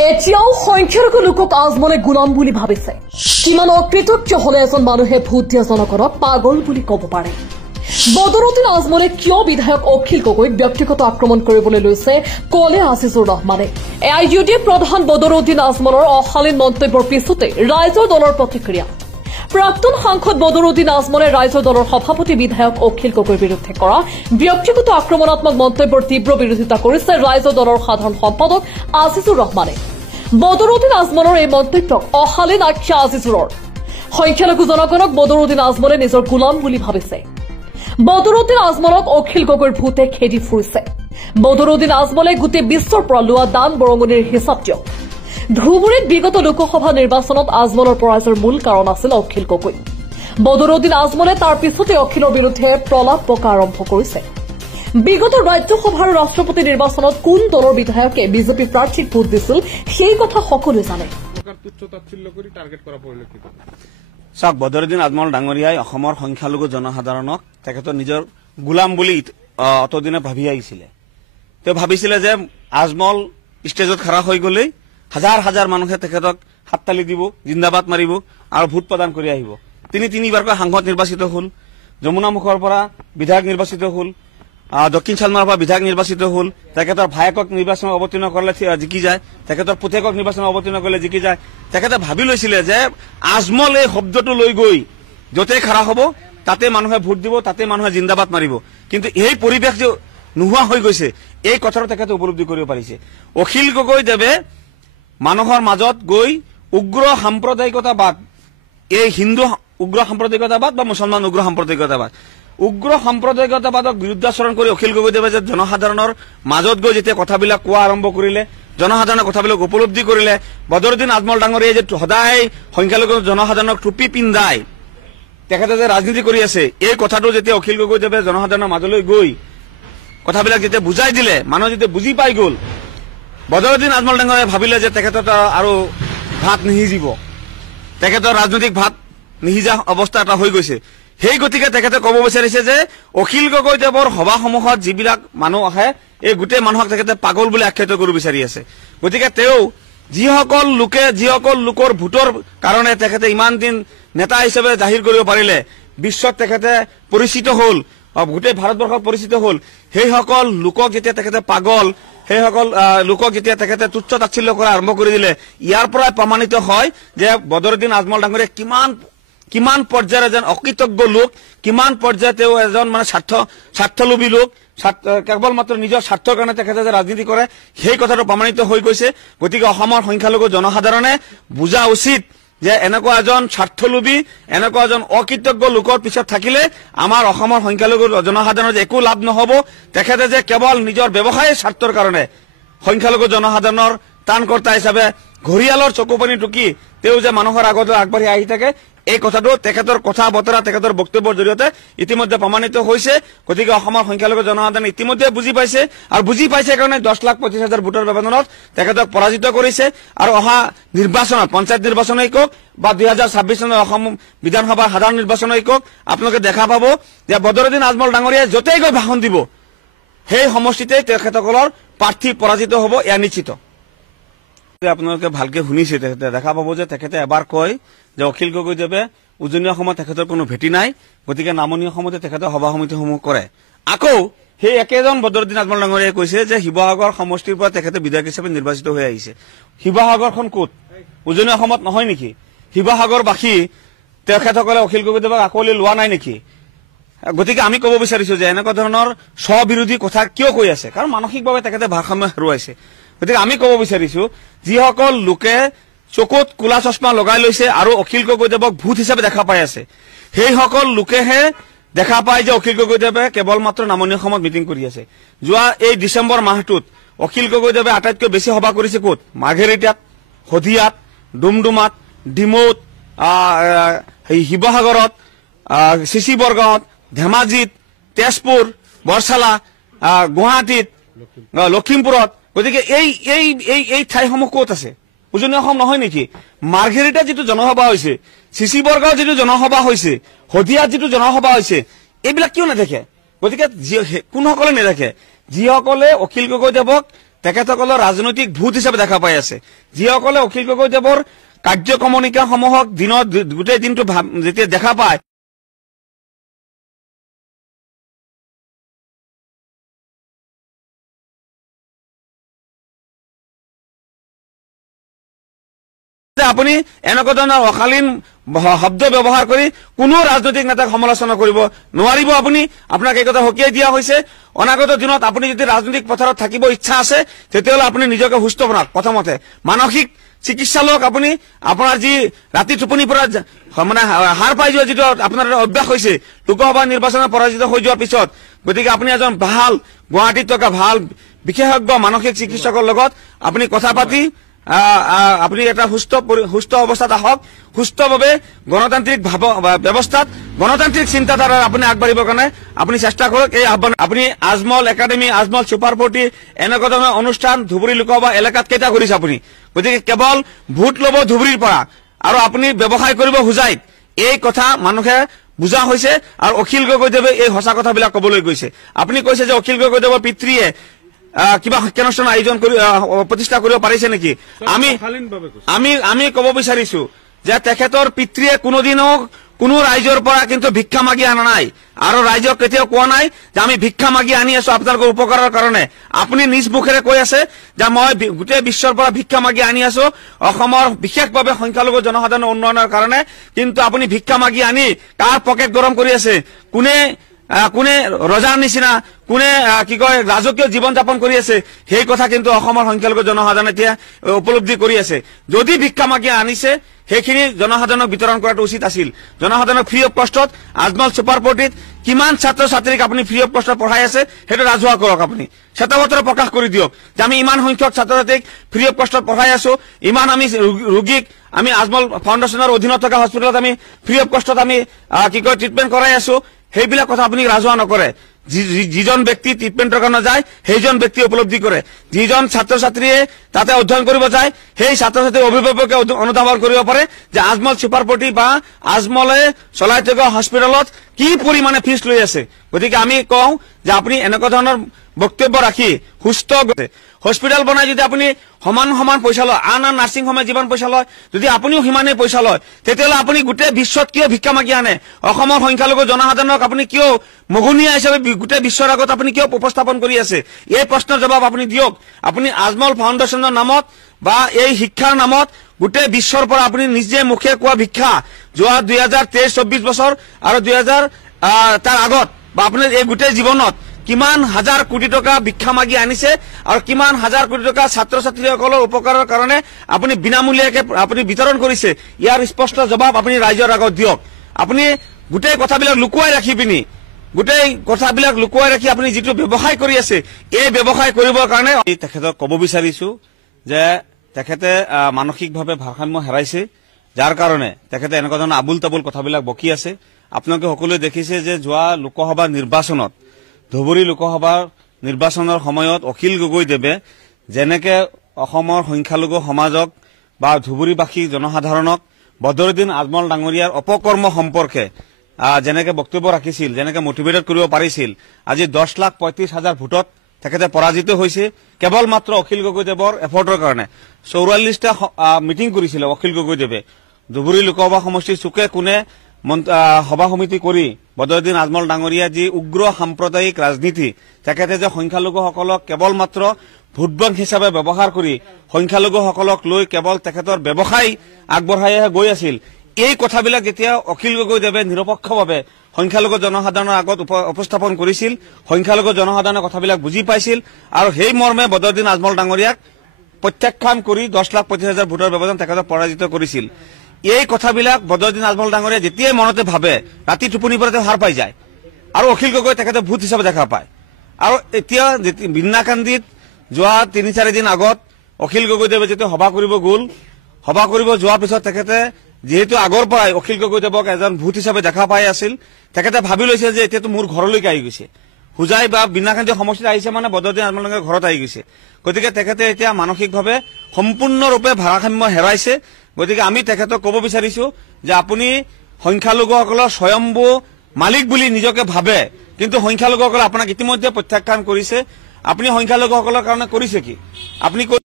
এতিয়াও সংখ্যালঘু লোকক আজমলে গোলাম বুলি ভাবিছে। কিমান অকৃতজ্ঞ হলে এজন মানুহে ভোট দিয়া জনগণক পাগল বুলি ক'ব পাৰে। বদৰুদ্দিন আজমলে কিয় বিধায়ক অখিল গগৈক ব্যক্তিগত আক্ৰমণ কৰিবলৈ লৈছে কলে আজিজুৰ ৰহমানে। AIUDF প্ৰধান বদৰুদ্দিন আজমলৰ অশালীন মন্তব্যৰ পিছতে ৰাইজৰ দলৰ প্ৰতিক্ৰিয়া। প্ৰাক্তন সাংসদ বদৰুদ্দিন আজমলে ৰাইজৰ দলৰ সভাপতি বিধায়ক অখিল গগৈৰ বিৰুদ্ধে কৰা ব্যক্তিগত আক্ৰমণাত্মক মন্তব্যৰ তীব্ৰ বিৰোধিতা কৰিছে ৰাইজৰ দলৰ সাধাৰণ সম্পাদক আজিজুৰ ৰহমানে। বদৰুদ্দিন আজমলৰ এই মন্তব্যক অশালীন আখ্যা আজিজুৰৰ। সংখ্যালঘু জনগণক বদৰুদ্দিন আজমলে নিজৰ গোলাম বুলি ভাবিছে। বদৰুদ্দিন আজমলক অখিল গগৈৰ ভূতে খেদি ফুৰিছে। বদৰুদ্দিন আজমলে গোটেই বিশ্বৰ পৰা লোৱা দান বৰঙণিৰ হিচাপ দিয়ক। ধুবুৰীত বিগত লোকসভা নিৰ্বাচনত আজমলৰ পৰাজয়ৰ মূল কাৰণ আছিল অখিল গগৈ। বদৰুদ্দিন আজমলে তাৰ পিছতে অখিলৰ বিৰুদ্ধে প্ৰলাপ বকা আৰম্ভ কৰিছে। বিগত ৰাজ্যসভাৰ ৰাষ্ট্ৰপতি নিৰ্বাচনত কোন দলৰ বিধায়কে বিজেপি প্ৰাৰ্থীক ভোট দিছিল সেই কথা সকলোৱে জানে। চাওক, বদৰুদ্দিন আজমল ডাঙৰীয়াই অসমৰ সংখ্যালঘু জনসাধাৰণক তেখেতৰ নিজৰ গোলাম বুলি অতদিনে ভাবি আহিছিলে। তেওঁ ভাবিছিলে যে আজমল ষ্টেজত খাৰা হৈ গলেই হাজাৰ হাজাৰ মানুহে তেখেতক হাততালি দিব, জিন্দাবাদ মাৰিব আৰু ভোট প্ৰদান কৰি আহিব। তিনিবাৰকৈ সাংসদ নিৰ্বাচিত হল, যমুনামুখৰ পৰা বিধায়ক নিৰ্বাচিত হল, দক্ষিণ চালমাৰৰ পৰা বিধায়ক নিৰ্বাচিত হল, তেখেতৰ ভায়েকক নিৰ্বাচনত অৱতীৰ্ণ কৰিলে জিকি যায়, তেখেতৰ পুতেকক নিৰ্বাচনত অৱতীৰ্ণ কৰিলে জিকি যায়। তেখেতে ভাবি লৈছিলে যে আজমল এই শব্দটো লৈ গৈ য'তেই খাৰা হ'ব তাতে মানুহে ভোট দিব, তাতে মানুহে জিন্দাবাদ মাৰিব। কিন্তু এই পৰিৱেশ যে নোহোৱা হৈ গৈছে এই কথাটো তেখেতে উপলব্ধি কৰিব পাৰিছে। অখিল গগৈদেৱে মানুহৰ মাজত গৈ উগ্ৰ সাম্প্ৰদায়িকতাবাদ, এই হিন্দু উগ্ৰ সাম্প্ৰদায়িকতাবাদ বা মুছলমান উগ্ৰ সাম্প্ৰদায়িকতাবাদক বিৰুদ্ধাচৰণ কৰি অখিল গগৈদেৱে যে জনসাধাৰণৰ মাজত গৈ যেতিয়া কথাবিলাক কোৱা আৰম্ভ কৰিলে, জনসাধাৰণৰ কথাবিলাক উপলব্ধি কৰিলে, বদৰুদ্দিন আজমল ডাঙৰীয়াই যে সদায় সংখ্যালঘু জনসাধাৰণক টুপি পিন্ধাই তেখেতে যে ৰাজনীতি কৰি আছে এই কথাটো যেতিয়া অখিল গগৈদেৱে জনসাধাৰণৰ মাজলৈ গৈ কথাবিলাক যেতিয়া বুজাই দিলে, মানুহ যেতিয়া বুজি পাই গল, বদৰুদ্দিন আজমল ডাঙৰীয়াই ভাবিলে যে তেখেতৰ আৰু ভাত নিসিজিব, তেখেতৰ ৰাজনৈতিক ভাত নিসিজা অৱস্থা এটা হৈ গৈছে। সেই গতিকে তেখেতে ক'ব বিচাৰিছে যে অখিল গগৈদেৱৰ সভাসমূহত যিবিলাক মানুহ আহে এই গোটেই মানুহক তেখেতে পাগল বুলি আখ্যায়িত কৰিব বিচাৰি আছে। গতিকে তেওঁ যিসকল লোকৰ ভোটৰ কাৰণে তেখেতে ইমান দিন নেতা হিচাপে জাহিৰ কৰিব পাৰিলে, বিশ্বত তেখেতে পৰিচিত হল, গোটেই ভাৰতবৰ্ষত পৰিচিত হল, সেইসকল লোকক যেতিয়া তেখেতে পাগল, সেইসকল লোকক যেতিয়া তেখেতে তুচ্ছ তাচ্ছিল্য কৰা আৰম্ভ কৰি দিলে, ইয়াৰ পৰাই প্ৰমাণিত হয় যে বদৰুদ্দিন আজমল ডাঙৰীয়া কিমান পৰ্যায়ৰ এজন অকৃতজ্ঞ লোক, কিমান পৰ্যায়ত তেওঁ এজন মানে স্বাৰ্থলোভী লোক, কেৱল মাত্ৰ নিজৰ স্বাৰ্থৰ কাৰণে তেখেতে যে ৰাজনীতি কৰে সেই কথাটো প্ৰমাণিত হৈ গৈছে। গতিকে অসমৰ সংখ্যালঘু জনসাধাৰণে বুজা উচিত যে এনেকুৱা এজন স্বাৰ্থলোভী, এনেকুৱা এজন অকৃতজ্ঞ লোকৰ পিছত থাকিলে আমাৰ অসমৰ সংখ্যালঘু জনসাধাৰণৰ একো লাভ নহব। তেখেতে যে কেৱল নিজৰ ব্যৱসায়িক স্বাৰ্থৰ কাৰণে সংখ্যালঘু জনসাধাৰণৰ ত্ৰাণকৰ্তা হিচাপে ঘৰিয়ালৰ চকুপানী টুকি তেওঁ যে মানুহৰ আগলৈ আগবাঢ়ি আহি থাকে এই কথাটো তেখেতৰ কথা বতৰা, তেখেতৰ বক্তব্যৰ জৰিয়তে ইতিমধ্যে প্ৰমাণিত হৈছে। গতিকে অসমৰ সংখ্যালঘু জনসাধাৰণে ইতিমধ্যে বুজি পাইছে, আৰু বুজি পাইছে কাৰণে 10,25,000 ভোটৰ ব্যৱধানত তেখেতক পৰাজিত কৰিছে। আৰু অহা নিৰ্বাচনত, পঞ্চায়ত নিৰ্বাচনেই কওক বা 2026 চনৰ অসম বিধানসভাৰ সাধাৰণ নিৰ্বাচনেই কওক, আপোনালোকে দেখা পাব যে বদৰুদ্দিন আজমল ডাঙৰীয়াই য'তেই গৈ ভাষণ দিব সেই সমষ্টিতেই তেখেতসকলৰ প্ৰাৰ্থী পৰাজিত হ'ব, এয়া নিশ্চিত। আপোনালোকে ভালকে শুনিছে, তেখেতে দেখা পাব যে তেখেতে এবাৰ কয় যে অখিল গগৈদেৱে উজনি অসমত তেখেতৰ কোনো ভেটি নাই, গতিকে নামনি অসমতে তেখেতে সভা সমিতিসমূহ কৰে। আকৌ সেই একেজন বদৰুদ্দিন আজমল ডাঙৰীয়াই কৈছে যে শিৱসাগৰ সমষ্টিৰ পৰা তেখেতে বিধায়ক হিচাপে নিৰ্বাচিত হৈ আহিছে। শিৱসাগৰখন ক'ত? উজনি অসমত নহয় নেকি? শিৱসাগৰবাসী তেখেতসকলে অখিল গগৈদেৱক আকোৱালি লোৱা নাই নেকি? গতিকে আমি ক'ব বিচাৰিছো যে এনেকুৱা ধৰণৰ স্ববিৰোধী কথা কিয় কৈ আছে, কাৰণ মানসিকভাৱে তেখেতে ভাৰসাম্য হেৰুৱাইছে। গতিকে আমি ক'ব বিচাৰিছো যিসকল লোকে চকুত কোলা চশমা লগাই লৈছে আৰু অখিল গগৈদেৱক ভূত হিচাপে দেখা পাই আছে, সেইসকল লোকেহে দেখা পায় যে অখিল গগৈদেৱে কেৱল মাত্ৰ নামনি অসমত মিটিং কৰি আছে। যোৱা এই ডিচেম্বৰ মাহটোত অখিল গগৈদেৱে আটাইতকৈ বেছি সভা কৰিছে ক'ত? মাৰ্ঘেৰিটাত, শদিয়াত, ডুমডুমাত, ডিমৌত, শিৱসাগৰত, চিচি বৰগাঁৱত, ধেমাজিত, তেজপুৰ, বৰছালা, গুৱাহাটীত, লখিমপুৰত। গতিকে এই ঠাইসমূহ ক'ত আছে? উজনি অসম নহয় নেকি? মাৰ্ঘেৰিটাত যিটো জনসভা হৈছে, চিচি বৰগাঁৱত যিটো জনসভা হৈছে, শদিয়াত যিটো জনসভা হৈছে, এইবিলাক কিয় নেদেখে? গতিকে কোনসকলে নেদেখে? যিসকলে অখিল গগৈদেৱক তেখেতসকলৰ ৰাজনৈতিক ভূত হিচাপে দেখা পাই আছে, যিসকলে অখিল গগৈদেৱৰ কাৰ্যক্ৰমণিকাসমূহক দিনত গোটেই দিনটো যেতিয়া দেখা পায় আপুনি এনেকুৱা ধৰণৰ অশালীন শব্দ ব্যৱহাৰ কৰি কোনো ৰাজনৈতিক নেতাক সমালোচনা কৰিব নোৱাৰিব। আপোনাক এই কথা সকীয়াই দিয়া হৈছে। অনাগত দিনত আপুনি যদি ৰাজনৈতিক পথাৰত থাকিব ইচ্ছা আছে তেতিয়াহ'লে আপুনি নিজকে সুস্থ বনাওক। প্ৰথমতে মানসিক চিকিৎসা লওক। আপুনি আপোনাৰ যি ৰাতি টোপনিৰ পৰা মানে হাৰ পাই যোৱা যিটো আপোনাৰ অভ্যাস হৈছে লোকসভা নিৰ্বাচনত পৰাজিত হৈ যোৱাৰ পিছত, গতিকে আপুনি এজন ভাল গুৱাহাটীত থকা ভাল বিশেষজ্ঞ মানসিক চিকিৎসকৰ লগত আপুনি কথা পাতি আপুনি এটা সুস্থ অৱস্থাত আহক। সুস্থভাৱে গণতান্ত্ৰিক ব্যৱস্থাত গণতান্ত্ৰিক চিন্তাধাৰাৰ আপুনি আগবাঢ়িবৰ কাৰণে আপুনি চেষ্টা কৰক। এই আহ্বান আপুনি আজমল একাডেমী, আজমল ছুপাৰ 40 এনেকুৱা ধৰণৰ অনুষ্ঠান ধুবুৰী লোকসভা এলেকাত কেইটা কৰিছে আপুনি? গতিকে কেৱল ভোট ল'ব ধুবুৰীৰ পৰা আৰু আপুনি ব্যৱসায় কৰিব হোজাইত, এই কথা মানুহে বুজা হৈছে। আৰু অখিল গগৈদেৱে এই সঁচা কথাবিলাক কবলৈ গৈছে। আপুনি কৈছে যে অখিল গগৈদেৱৰ পিতৃয়ে কিবা শিক্ষানুষ্ঠান আয়োজন কৰি প্ৰতিষ্ঠা কৰিব পাৰিছে নেকি? আমি কব বিচাৰিছো যে তেখেতৰ পিতৃয়ে কোনোদিনো কোনো ৰাইজৰ পৰা কিন্তু ভিক্ষা মাগি অনা নাই আৰু ৰাইজক কেতিয়াও কোৱা নাই যে আমি ভিক্ষা মাগি আনি আছো আপোনালোকৰ উপকাৰৰ কাৰণে। আপুনি নিজ মুখেৰে কৈ আছে যে মই গোটেই বিশ্বৰ পৰা ভিক্ষা মাগি আনি আছো অসমৰ বিশেষভাৱে সংখ্যালঘু জনসাধাৰণৰ উন্নয়নৰ কাৰণে, কিন্তু আপুনি ভিক্ষা মাগি আনি কাৰ পকেট গৰম কৰি আছে? কোনে ৰজাৰ নিচিনা কোনে কি কয় ৰাজকীয় জীৱন যাপন কৰি আছে? সেই কথা কিন্তু অসমৰ সংখ্যালঘু জনসাধাৰণে এতিয়া উপলব্ধি কৰি আছে। যদি ভিক্ষা মাগি আনিছে সেইখিনি জনসাধাৰণক বিতৰণ কৰাটো উচিত আছিল। জনসাধাৰণক ফ্ৰী অফ কষ্টত আজমল ছুপাৰ 40 কিমান ছাত্ৰ ছাত্ৰীক আপুনি ফ্ৰী অফ কষ্টত পঢ়াই আছে সেইটো ৰাজহুৱা কৰক। আপুনি শ্বেতপত্ৰ প্ৰকাশ কৰি দিয়ক যে আমি ইমান সংখ্যক ছাত্ৰ ছাত্ৰীক ফ্ৰী অফ কষ্টত পঢ়াই আছো, ইমান আমি ৰোগীক আমি আজমল ফাউণ্ডেশ্যনৰ অধীনত থকা হস্পিটেলত আমি ফ্ৰী অফ কষ্টত আমি কি কয় ট্ৰিটমেণ্ট কৰাই আছো। সেইবিলাক কথা আপুনি ৰাজহুৱা নকৰে। যিজন ব্যক্তি ট্ৰিটমেণ্টৰ কাৰণে যায় সেইজন ব্যক্তি উপলব্ধি কৰে। যিজন ছাত্ৰ ছাত্ৰীয়ে তাতে অধ্যয়ন কৰিব যায় সেই ছাত্ৰ ছাত্ৰীৰ অভিভাৱকে অনুধাৱন কৰিব পাৰে যে আজমল ছুপাৰ 40 বা আজমলে চলাই থকা হস্পিটেলত কি পৰিমাণে ফিজ লৈ আছে। গতিকে আমি কওঁ যে আপুনি এনেকুৱা ধৰণৰ বক্তব্য ৰাখি সুস্থ হস্পিটেল বনাই যদি আপুনি সমান পইচা লয়, আন নাৰ্ছিং হোমে যিমান পইচা লয় যদি আপুনিও সিমানেই পইচা লয়, তেতিয়াহ'লে আপুনি গোটেই বিশ্বত কিয় ভিক্ষা মাগি আনে? অসমৰ সংখ্যালঘু জনসাধাৰণক আপুনি কিয় মগনীয়া হিচাপে গোটেই বিশ্বৰ আগত আপুনি কিয় উপস্থাপন কৰি আছে? এই প্ৰশ্নৰ জবাব আপুনি দিয়ক। আপুনি আজমল ফাউণ্ডেশ্যনৰ নামত বা এই শিক্ষাৰ নামত গোটেই বিশ্বৰ পৰা আপুনি নিজে মুখে কোৱা ভিক্ষা যোৱা 2023-24 বছৰ আৰু 2000 তাৰ আগত বা আপোনাৰ এই গোটেই জীৱনত কিমান হাজাৰ কোটি টকা ভিক্ষা মাগি আনিছে আৰু কিমান হাজাৰ কোটি টকা ছাত্ৰ ছাত্ৰীসকলৰ উপকাৰৰ কাৰণে আপুনি বিনামূলীয়াকে আপুনি বিতৰণ কৰিছে? ইয়াৰ স্পষ্ট জবাব আপুনি ৰাইজৰ আগত দিয়ক। আপুনি গোটেই কথাবিলাক লুকুৱাই ৰাখি আপুনি যিটো ব্যৱসায় কৰি আছে এই ব্যৱসায় কৰিবৰ কাৰণে তেখেতক ক'ব বিচাৰিছো যে তেখেতে মানসিকভাৱে ভাৰসাম্য হেৰাইছে, যাৰ কাৰণে তেখেতে এনেকুৱা ধৰণৰ আবুল তাবুল কথাবিলাক বকি আছে। আপোনালোকে সকলোৱে দেখিছে যে যোৱা লোকসভা নিৰ্বাচনত ধুবুৰী লোকসভাৰ নিৰ্বাচনৰ সময়ত অখিল গগৈদেৱে যেনেকে অসমৰ সংখ্যালঘু সমাজক বা ধুবুৰীবাসী জনসাধাৰণক বদৰুদ্দিন আজমল ডাঙৰীয়াৰ অপকৰ্ম সম্পৰ্কে যেনেকে বক্তব্য ৰাখিছিল, যেনেকে মটিভেটেড কৰিব পাৰিছিল, আজি 10,35,000 ভোটত তেখেতে পৰাজিত হৈছে কেৱল মাত্ৰ অখিল গগৈদেৱৰ এফৰ্টৰ কাৰণে। 44টা মিটিং কৰিছিল অখিল গগৈদেৱে ধুবুৰী লোকসভা সমষ্টিৰ চুকে কোণে সভা সমিতি কৰি বদৰুদ্দিন আজমল ডাঙৰীয়া যি উগ্ৰ সাম্প্ৰদায়িক ৰাজনীতি, তেখেতে যে সংখ্যালঘুসকলক কেৱল মাত্ৰ ভোট বেংক হিচাপে ব্যৱহাৰ কৰি সংখ্যালঘুসকলক লৈ কেৱল তেখেতৰ ব্যৱসায় আগবঢ়াইহে গৈ আছিল, এই কথাবিলাক যেতিয়া অখিল গগৈদেৱে নিৰপেক্ষভাৱে সংখ্যালঘু জনসাধাৰণৰ আগত উপস্থাপন কৰিছিল, সংখ্যালঘু জনসাধাৰণে কথাবিলাক বুজি পাইছিল আৰু সেই মৰ্মে বদৰুদ্দিন আজমল ডাঙৰীয়াক প্ৰত্যাখ্যান কৰি 10,25,000 ভোটৰ ব্যৱধান তেখেতক পৰাজিত কৰিছিল। এই কথাবিলাক বদৰুদ্দিন আজমল ডাঙৰীয়া যেতিয়াই মনতে ভাবে ৰাতি টোপনিৰ পৰা হাৰ পাই যায় আৰু অখিল গগৈ তেখেতে ভূত হিচাপে দেখা পায়। আৰু এতিয়া বিন্নাকান্দিত যোৱা 3-4 দিন আগত অখিল গগৈদেৱে যেতিয়া সভা কৰিব যোৱাৰ পিছত তেখেতে যিহেতু আগৰ পৰাই অখিল গগৈদেৱক এজন ভূত হিচাপে দেখা পাই আছিল, তেখেতে ভাবি লৈছে যে এতিয়াতো মোৰ ঘৰলৈকে আহি গৈছে, হোজাই বা বিন্নাকান্দি সমষ্টিত আহিছে মানে বদৰুদ্দিন আজমল ডাঙৰীয়াৰ ঘৰত আহি গৈছে। গতিকে তেখেতে এতিয়া মানসিকভাৱে সম্পূৰ্ণৰূপে ভাৰসাম্য হেৰাইছে। গতিকে আমি তেখেতক ক'ব বিচাৰিছো যে আপুনি সংখ্যালঘুসকলৰ স্বয়ম্ভু মালিক বুলি নিজকে ভাবে, কিন্তু সংখ্যালঘুসকলে আপোনাক ইতিমধ্যে প্ৰত্যাখ্যান কৰিছে আপুনি সংখ্যালঘুসকলৰ কাৰণে কৰিছে কি? আপুনি